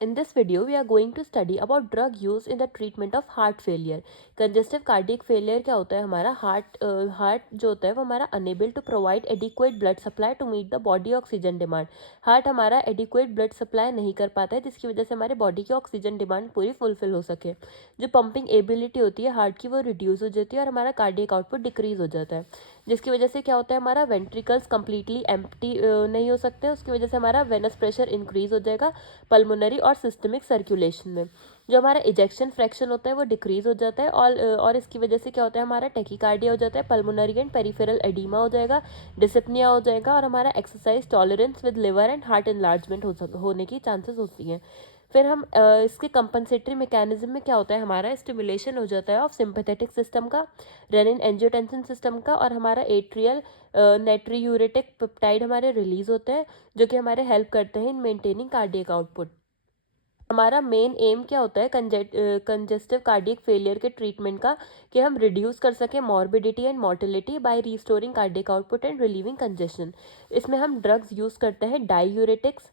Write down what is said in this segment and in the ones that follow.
In this video, we are going to study about drug use in the treatment of heart failure. Congestive cardiac failure क्या होता है? हमारा heart जो होता है वो हमारा unable to provide adequate blood supply to meet the body oxygen demand. Heart हमारा एडिक्वेट ब्लड सप्लाई नहीं कर पाता है, जिसकी वजह से हमारे बॉडी की ऑक्सीजन डिमांड पूरी फुलफिल हो सके। जो पंपिंग एबिलिटी होती है हार्ट की वो रिड्यूस हो जाती है और हमारा कार्डियक आउटपुट डिक्रीज हो जाता है, जिसकी वजह से क्या होता है, हमारा वेंट्रिकल्स कंप्लीटली एम्प्टी नहीं हो सकते। उसकी वजह से हमारा वेनस प्रेशर इंक्रीज हो जाएगा पल्मोनरी और सिस्टमिक सर्कुलेशन में। जो हमारा इजेक्शन फ्रैक्शन होता है वो डिक्रीज हो जाता है और इसकी वजह से क्या होता है, हमारा टेकिकार्डिया हो जाता है, पल्मोनरी एंड पेरिफेरल एडीमा हो जाएगा, डिसिप्निया हो जाएगा और हमारा exercise tolerance with liver and heart enlargement होने की चांसेस होती हैं। फिर हम इसके कंपनसेटरी मैकेनिज्म में क्या होता है, हमारा स्टिमुलेशन हो जाता है ऑफ सिंपैथेटिक सिस्टम का, रेनिन एंजियोटेंसिन सिस्टम का और हमारा एट्रियल नेट्रीयूरेटिक पेप्टाइड हमारे रिलीज होते हैं, जो कि हमारे हेल्प करते हैं इन मेंटेनिंग कार्डियक आउटपुट। हमारा मेन एम क्या होता है कंजेस्टिव कार्डियक फेलियर के ट्रीटमेंट का, कि हम रिड्यूस कर सकें morbidity and mortality by restoring cardiac output and relieving congestion. इसमें हम ड्रग्स यूज़ करते हैं डायूरेटिक्स,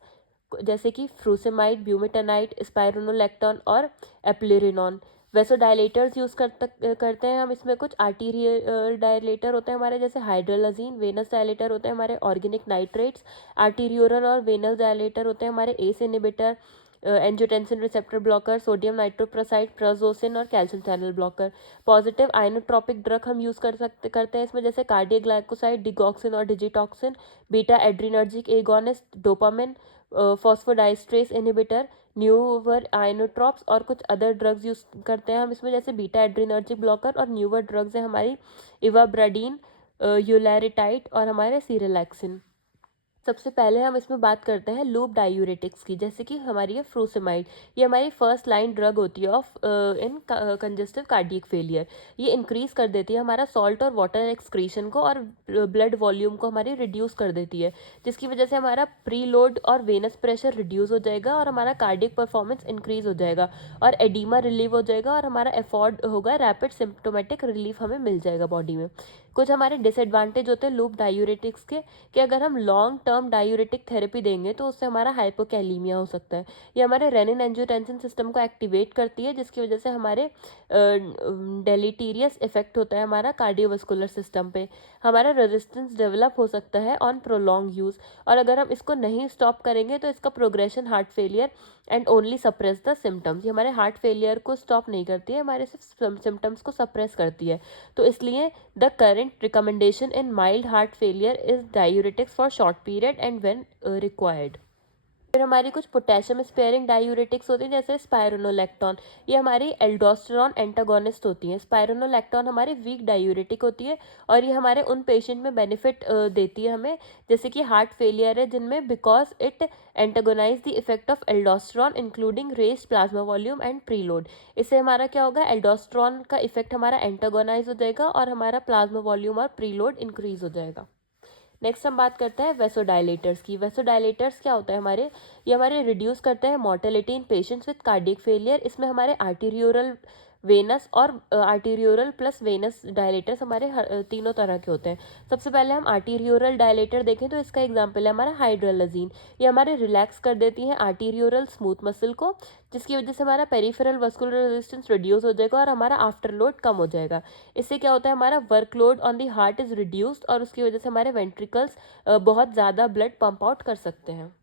जैसे कि फ्रूसेमाइड, ब्यूमेटानाइट, स्पाइरोनोलैक्टोन और एप्लिरिनॉन। वेसोडाइलेटर्स यूज़ करते हैं हम। इसमें कुछ आर्टीरियल डायलेटर होते हैं हमारे, जैसे हाइड्रोलाजीन। वेनस डायलेटर होते हैं हमारे ऑर्गेनिक नाइट्रेट्स। आर्टीरियोरल और वेनस डायलेटर होते हैं हमारे ACE inhibitor, angiotensin receptor blocker, sodium nitroprusside, prazosin और calcium channel blocker. Positive inotropic drug हम यूज़ करते हैं इसमें, जैसे कार्डियोग्लाइकोसाइड, डिगॉक्सिन और digitoxin, beta adrenergic agonist, dopamine, phosphodiesterase inhibitor, newer inotropes और कुछ अदर ड्रग्स यूज़ करते हैं हम इसमें, जैसे बीटा एड्रीनर्जिक ब्लॉकर और न्यूवर ड्रग्स हैं हमारी इवाब्राडीन, यूलैरिटाइड और हमारे सीरेलैक्सिन। सबसे पहले हम इसमें बात करते हैं लूप डायूरेटिक्स की, जैसे कि हमारी है फ्रूसेमाइड। ये हमारी फर्स्ट लाइन ड्रग होती है of in congestive cardiac failure. ये इंक्रीज कर देती है हमारा सॉल्ट और वाटर एक्सक्रीशन को और ब्लड वॉल्यूम को हमारी रिड्यूस कर देती है, जिसकी वजह से हमारा प्री लोड और वेनस प्रेशर रिड्यूस हो जाएगा और हमारा कार्डियक परफॉर्मेंस इंक्रीज हो जाएगा और एडीमा रिलीव हो जाएगा और हमारा एफोर्ड होगा, रैपिड सिम्प्टोमेटिक रिलीफ हमें मिल जाएगा बॉडी में। कुछ हमारे डिसएडवांटेज होते हैं लूप डायूरेटिक्स के, कि अगर हम लॉन्ग टर्म डायूरेटिक थेरेपी देंगे तो उससे हमारा हाइपोकैलीमिया हो सकता है। ये हमारे रेनिन एंजियोटेंसिन सिस्टम को एक्टिवेट करती है, जिसकी वजह से हमारे डेलीटीरियस इफेक्ट होता है हमारा कार्डियोवास्कुलर सिस्टम पे। हमारा रेजिस्टेंस डेवलप हो सकता है ऑन प्रोलॉन्ग यूज़, और अगर हम इसको नहीं स्टॉप करेंगे तो इसका progression heart failure and only suppress the symptoms. ये हमारे हार्ट फेलियर को स्टॉप नहीं करती है, हमारे सिर्फ सिम्टम्स को सप्रेस करती है। तो इसलिए the current recommendation in mild heart failure is diuretics for short period and when required. फिर हमारी कुछ पोटेशियम स्पेयरिंग डायूरेटिक्स होती हैं, जैसे स्पाइरोनोलैक्टोन। ये हमारी एल्डोस्टेरॉन एंटागोनिस्ट होती हैं। स्पाइरोनोलैक्टोन हमारी वीक डायूरेटिक होती है और ये हमारे उन पेशेंट में बेनिफिट देती है हमें, जैसे कि हार्ट फेलियर है जिनमें, because it antagonize the effect of aldosterone including raised plasma volume and preload. इससे हमारा क्या होगा, एल्डोस्टेरॉन का इफेक्ट हमारा एंटागोनाइज हो जाएगा और हमारा प्लाज्मा वॉल्यूम और प्रीलोड इंक्रीज हो जाएगा। नेक्स्ट हम बात करते हैं वेसोडाइलेटर्स की। वेसोडाइलेटर्स क्या होता है हमारे, ये हमारे रिड्यूस करते हैं mortality in patients with cardiac failure. इसमें हमारे आर्टीरियोरल, वेनस और आर्टीरियोरल प्लस वेनस डायलेटर्स हमारे तीनों तरह के होते हैं। सबसे पहले हम आर्टीरियोरल डायलेटर देखें तो इसका एग्जांपल है हमारा हाइड्रोलाजीन। ये हमारे रिलैक्स कर देती हैं आर्टीरियोरल स्मूथ मसल को, जिसकी वजह से हमारा पेरिफेरल वस्कुलर रेजिस्टेंस रिड्यूस हो जाएगा और हमारा आफ्टर लोड कम हो जाएगा। इससे क्या होता है, हमारा workload on the heart is reduced और उसकी वजह से हमारे वेंट्रिकल्स बहुत ज़्यादा ब्लड पंप आउट कर सकते हैं।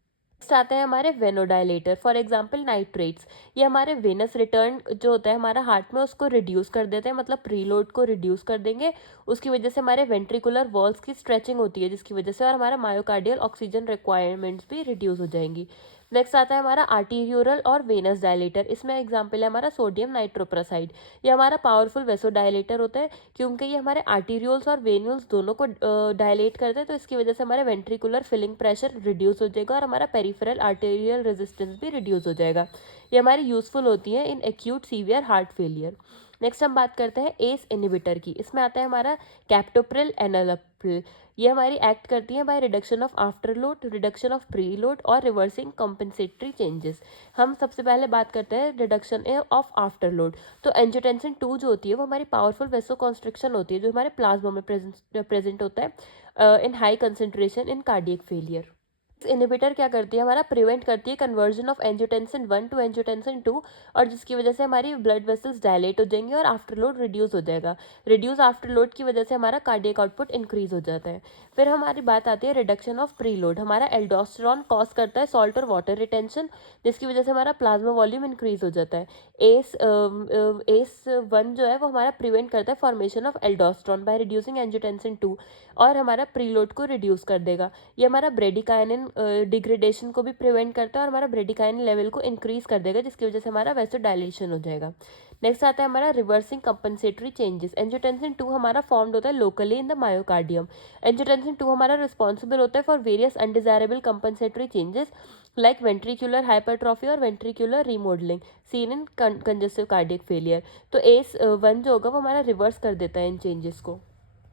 नेक्स्ट आते हैं हमारे वेनोडाइलेटर, फॉर एग्जांपल नाइट्रेट्स। ये हमारे वेनस रिटर्न जो होता है हमारा हार्ट में उसको रिड्यूस कर देते हैं, मतलब प्रीलोड को रिड्यूस कर देंगे। उसकी वजह से हमारे वेंट्रिकुलर वॉल्स की स्ट्रेचिंग होती है, जिसकी वजह से और हमारा मायोकार्डियल ऑक्सीजन रिक्वायरमेंट्स भी रिड्यूस हो जाएंगी। नेक्स्ट आता है हमारा आर्टीरियोरल और वेनस डायलेटर। इसमें एग्जाम्पल है हमारा सोडियम नाइट्रोप्रोसाइड। ये हमारा पावरफुल वेसोडाइलेटर होता है, क्योंकि ये हमारे आर्टीरियोल्स और वेन्यूल्स दोनों को डायलेट करते हैं, तो इसकी वजह से हमारा वेंट्रिकुलर फिलिंग प्रेशर रिड्यूस हो जाएगा और हमारा पेरिफेरल आर्टेरियल रेजिस्टेंस भी रिड्यूस हो जाएगा। ये हमारी यूजफुल होती है in acute severe heart failure. Next हम बात करते हैं एस इनहिबिटर की। इसमें आता है हमारा कैप्टोप्रिल एनालप्रिल। ये हमारी एक्ट करती है by reduction of after load, reduction of pre load और रिवर्सिंग कॉम्पेंसेटरी चेंजेस। हम सबसे पहले बात करते हैं रिडक्शन ऑफ आफ्टर लोड। तो एंजियोटेंसिन 2 जो होती है वो हमारी पावरफुल वेसो कॉन्स्ट्रिक्शन होती है, जो हमारे प्लाज्मा में प्रेजेंट होता है in high concentration in cardiac failure. Inhibitor क्या करती है, हमारा प्रिवेंट करती है conversion of angiotensin 1 to angiotensin 2, और जिसकी वजह से हमारी ब्लड वेसल्स डायलेट हो जाएंगे और आफ्टर लोड रिड्यूस हो जाएगा। रिड्यूस आफ्टर लोड की वजह से हमारा कार्डियक आउटपुट इंक्रीज हो जाता है। फिर हमारी बात आती है रिडक्शन ऑफ प्री लोड। हमारा एल्डोस्टेरॉन कॉज करता है सॉल्ट और वाटर रिटेंशन, जिसकी वजह से हमारा प्लाज्मा वॉल्यूम इंक्रीज हो जाता है। एस वन जो है वो हमारा प्रिवेंट करता है formation of aldosterone by reducing angiotensin 2, और हमारा प्रीलोड को रिड्यूस कर देगा। ये हमारा ब्रेडिकाइनिन डिग्रेडेशन को भी प्रिवेंट करता है और हमारा ब्रेडिकाइनिन लेवल को इंक्रीज कर देगा, जिसकी वजह से हमारा वैसोडाइलेशन हो जाएगा। नेक्स्ट आता है हमारा रिवर्सिंग कंपनसेटरी चेंजेस। एंजियोटेंसिन 2 हमारा फॉर्म्ड होता है locally in the myocardium. Angiotensin 2 हमारा रिस्पॉन्सिबल होता है for various undesirable compensatory changes like ventricular hypertrophy और ventricular remodelling seen in congestive cardiac failure. तो एस वन जो होगा वो हमारा रिवर्स कर देता है इन चेंजेस को।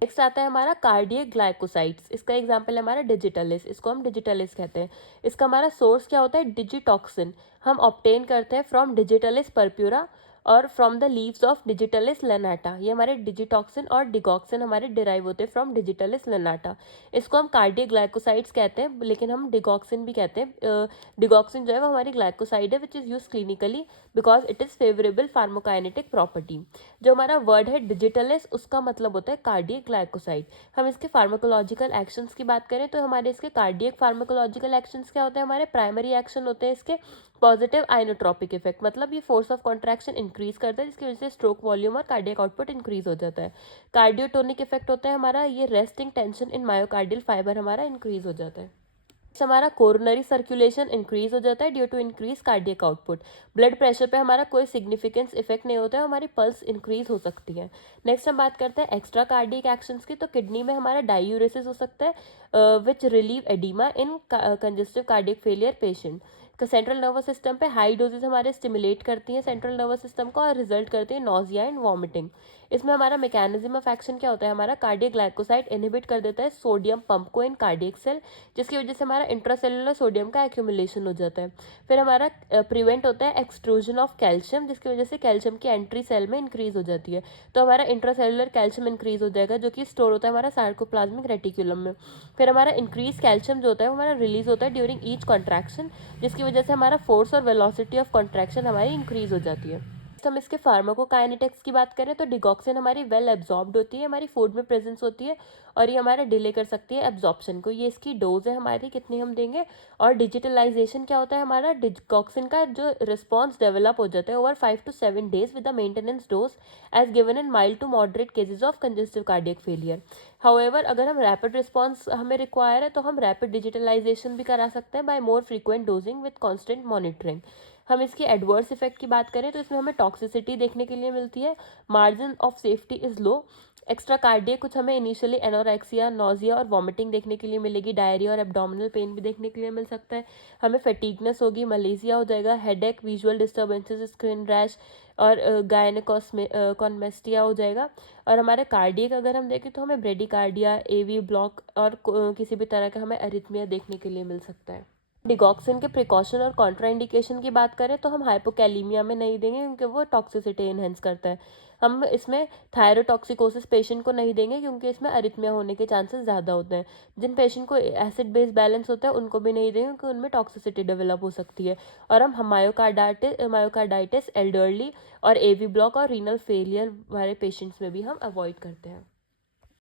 नेक्स्ट आता है हमारा कार्डियक ग्लाइकोसाइड्स। इसका एग्जांपल है हमारा डिजिटलिस। इसको हम डिजिटलिस कहते हैं। इसका हमारा सोर्स क्या होता है, डिजिटॉक्सिन। हम ऑब्टेन करते हैं फ्रॉम डिजिटलिस पर्प्यूरा और from the leaves of digitalis lanata. ये हमारे डिजिटॉक्सिन और डिगॉक्सिन हमारे डिराइव होते हैं फ्रॉम डिजिटलिस लेनाटा। इसको हम कार्डियक ग्लाइकोसाइड्स कहते हैं, लेकिन हम डिगॉक्सिन भी कहते हैं। डिगॉक्सिन जो है वो हमारी ग्लाइकोसाइड है which is use clinically because it is favourable pharmacokinetic property. जो हमारा वर्ड है डिजिटलिस, उसका मतलब होता है कार्डियक ग्लाइकोसाइड। हम इसके फार्माकोलॉजिकल एक्शंस की बात करें तो हमारे इसके कार्डियक फार्माकोलॉजिकल एक्शंस क्या होते हैं, हमारे प्राइमरी एक्शन होते हैं इसके पॉजिटिव आइनोट्रोपिक इफेक्ट, मतलब ये फोर्स ऑफ कॉन्ट्रैक्शन इंक्रीज करता है, जिसकी वजह से स्ट्रोक वॉल्यूम और कार्डियक आउटपुट इंक्रीज हो जाता है। कार्डियोटोनिक इफेक्ट होता है हमारा, ये resting tension in myocardial fibre हमारा इंक्रीज हो जाता है। हमारा कोरोनरी सर्कुलेशन इंक्रीज हो जाता है due to increase cardiac output. Blood pressure पे हमारा कोई सिग्निफिकेंस इफेक्ट नहीं होता है, हमारी पल्स इंक्रीज हो सकती है। नेक्स्ट हम बात करते हैं एक्स्ट्रा कार्डियक एक्शंस की। तो किडनी में हमारा डायूरेसिस हो सकता है which relieve oedema in congestive cardiac failure patient. Central nervous system पे हाई डोजेज हमारे स्टिमुलेट करती हैं सेंट्रल नर्वस सिस्टम को और रिजल्ट करती है नॉजिया एंड वॉमिटिंग। इसमें हमारा मैकेनिज्म ऑफ एक्शन क्या होता है, हमारा कार्डियक ग्लाइकोसाइड इनहिबिट कर देता है सोडियम पंप को इन कार्डियक सेल, जिसकी वजह से हमारा इंट्रासेलुलर सोडियम का एक्यूमुलेशन हो जाता है। फिर हमारा प्रिवेंट होता है एक्सट्रूजन ऑफ कैल्शियम, जिसकी वजह से कैल्शियम की एंट्री सेल में इंक्रीज हो जाती है। तो हमारा इंट्रासेलुलर कैल्शियम इंक्रीज हो जाएगा, जो कि स्टोर होता है हमारा सार्कोप्लाज्मिक रेटिकुलम में। फिर हमारा इंक्रीज कैल्शियम जो होता है वो हमारा रिलीज होता है ड्यूरिंग ईच कॉन्ट्रैक्शन, जिसकी वजह से हमारा फोर्स और वेलोसिटी ऑफ कॉन्ट्रैक्शन हमारी इंक्रीज हो जाती है। हम इसके फार्माकोकाइनेटिक्स की बात करें तो डिगॉक्सिन हमारी वेल एब्जॉर्ब्ड होती है, हमारी फूड में प्रेजेंस होती है और ये हमारा डिले कर सकती है एब्जॉर्प्शन को। ये इसकी डोज है हमारी कितनी हम देंगे। और डिजिटलाइजेशन क्या होता है, हमारा डिगॉक्सिन का जो रिस्पॉन्स डेवलप हो जाता है over 5 to 7 days with the maintenance dose as given in mild to moderate cases of congestive cardiac failure. However अगर हम रैपिड रिस्पॉन्स हमें रिक्वायर है तो हम रैपिड डिजिटलाइजेशन भी करा सकते हैं by more frequent dosing with constant monitoring. हम इसके एडवर्स इफेक्ट की बात करें तो इसमें हमें टॉक्सिसिटी देखने के लिए मिलती है, margin of safety is low. Extra cardiac कुछ हमें इनिशियली एनोरेक्सिया, नोजिया और वॉमिटिंग देखने के लिए मिलेगी। डायरिया और एब्डोमिनल पेन भी देखने के लिए मिल सकता है। हमें फैटिगनेस होगी, मलेजिया हो जाएगा, headache, visual disturbances, skin rash और गायनेकोस्मेस्टिया हो जाएगा। और हमारे कार्डियक अगर हम देखें तो हमें ब्रेडिकार्डिया, एवी ब्लॉक और किसी भी तरह का हमें अरिथमिया देखने के लिए मिल सकता है। डिगॉक्सिन के प्रिकॉशन और कॉन्ट्राइंडिकेशन की बात करें तो हम हाइपोकैलीमिया में नहीं देंगे क्योंकि वो टॉक्सिसिटी इनहेंस करता है। हम इसमें थायरोटॉक्सिकोसिस पेशेंट को नहीं देंगे क्योंकि इसमें अरिथमिया होने के चांसेस ज़्यादा होते हैं। जिन पेशेंट को एसिड बेस बैलेंस होता है उनको भी नहीं देंगे क्योंकि उनमें टॉक्सिसिटी डेवलप हो सकती है। और हम मायोकार्डाइटिस एल्डरली और एवी ब्लॉक और रीनल फेलियर वाले पेशेंट्स में भी हम अवॉइड करते हैं।